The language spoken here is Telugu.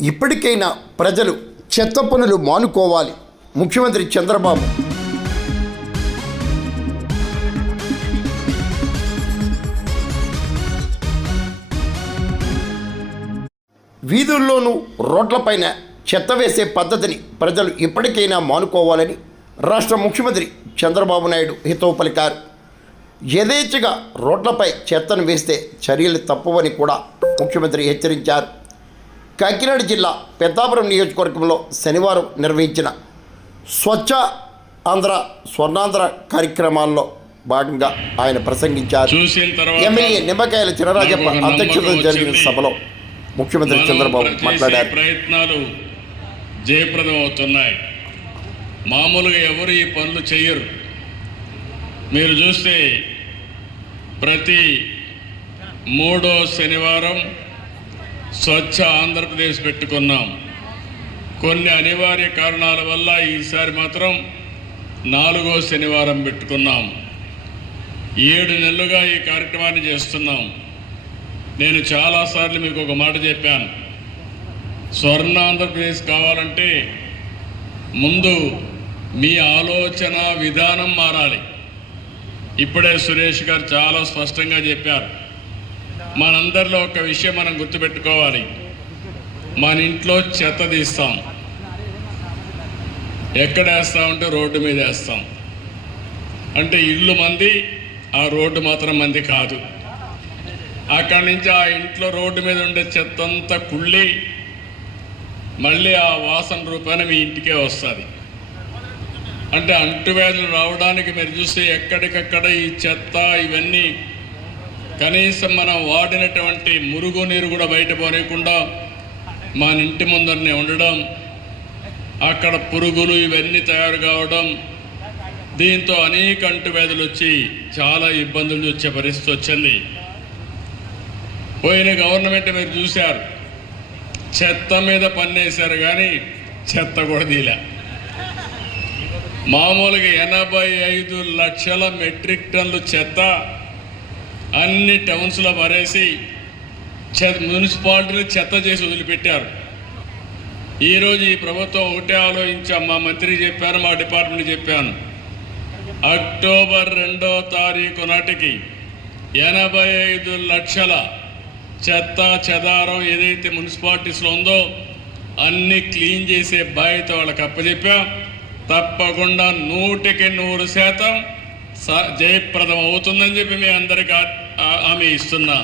ఇప్పటికైనా ప్రజలు చెత్త పనులు మానుకోవాలి. ముఖ్యమంత్రి చంద్రబాబు. వీధుల్లోనూ రోడ్లపైన చెత్త వేసే పద్ధతిని ప్రజలు ఇప్పటికైనా మానుకోవాలని రాష్ట్ర ముఖ్యమంత్రి చంద్రబాబు నాయుడు హితవు పలికారు. యథేచ్ఛగా రోడ్లపై చెత్తను వేస్తే చర్యలు తప్పవని కూడా ముఖ్యమంత్రి హెచ్చరించారు. కాకినాడ జిల్లా పెద్దాపురం నియోజకవర్గంలో శనివారం నిర్వహించిన స్వచ్ఛ ఆంధ్ర స్వర్ణాంధ్ర కార్యక్రమాల్లో భాగంగా ఆయన ప్రసంగించారు. ఎమ్మెల్యే నిమ్మకాయల చినరాజప్ప అధ్యక్షతన జరిగిన సభలో ముఖ్యమంత్రి చంద్రబాబు మాట్లాడారు. ప్రయత్నాలు జయప్రదం అవుతున్నాయి. మామూలుగా ఎవరు ఈ పనులు చేయరు. మీరు చూస్తే ప్రతి 3వ శనివారం స్వచ్ఛ ఆంధ్రప్రదేశ్ పెట్టుకున్నాం. కొన్ని అనివార్య కారణాల వల్ల ఈసారి మాత్రం 4వ శనివారం పెట్టుకున్నాం. 7 నెలలుగా ఈ కార్యక్రమాన్ని చేస్తున్నాం. నేను చాలాసార్లు మీకు ఒక మాట చెప్పాను. స్వర్ణ ఆంధ్రప్రదేశ్ కావాలంటే ముందు మీ ఆలోచన విధానం మారాలి. ఇప్పుడే సురేష్ గారు చాలా స్పష్టంగా చెప్పారు. మనందరిలో ఒక విషయం మనం గుర్తుపెట్టుకోవాలి. మన ఇంట్లో చెత్త తీస్తాం, ఎక్కడ వేస్తామంటే రోడ్డు మీద వేస్తాం. అంటే ఇల్లు మంది, ఆ రోడ్డు మాత్రం మంది కాదు. అక్కడి నుంచి ఆ ఇంట్లో రోడ్డు మీద ఉండే చెత్త అంతా కుళ్ళి మళ్ళీ ఆ వాసన రూపాన మీ ఇంటికే వస్తుంది. అంటే అంటువ్యాధులు రావడానికి మీరు చూస్తే ఎక్కడికక్కడ ఈ చెత్త ఇవన్నీ కనీసం మనం వాడినటువంటి మురుగు నీరు కూడా బయట పోనీయకుండా మన ఇంటి ముందరనే ఉండడం, అక్కడ పురుగులు ఇవన్నీ తయారు కావడం, దీంతో అనేక అంటువ్యాధులు వచ్చి చాలా ఇబ్బందులు వచ్చే పరిస్థితి వచ్చింది. పోయిన గవర్నమెంట్ మీరు చూశారు, చెత్త మీద పన్నేశారు కానీ చెత్త కూడా తీలే. మామూలుగా 85 లక్షల మెట్రిక్ టన్నులు చెత్త అన్ని టౌన్స్లో మరేసి మున్సిపాలిటీని చెత్త చేసి వదిలిపెట్టారు. ఈరోజు ఈ ప్రభుత్వం ఒకటే ఆలోచించాం. మా మంత్రికి చెప్పాను, మా డిపార్ట్మెంట్ చెప్పాను. అక్టోబర్ 2వ తారీఖు నాటికి 85 లక్షల చెత్త చెదారం ఏదైతే మున్సిపాలిటీస్లో ఉందో అన్నీ క్లీన్ చేసే బాధ్యత వాళ్ళకి అప్పచెప్పాం. తప్పకుండా 100% జయప్రదం అవుతుందని చెప్పి మీ అందరికీ హామీ ఇస్తున్నా.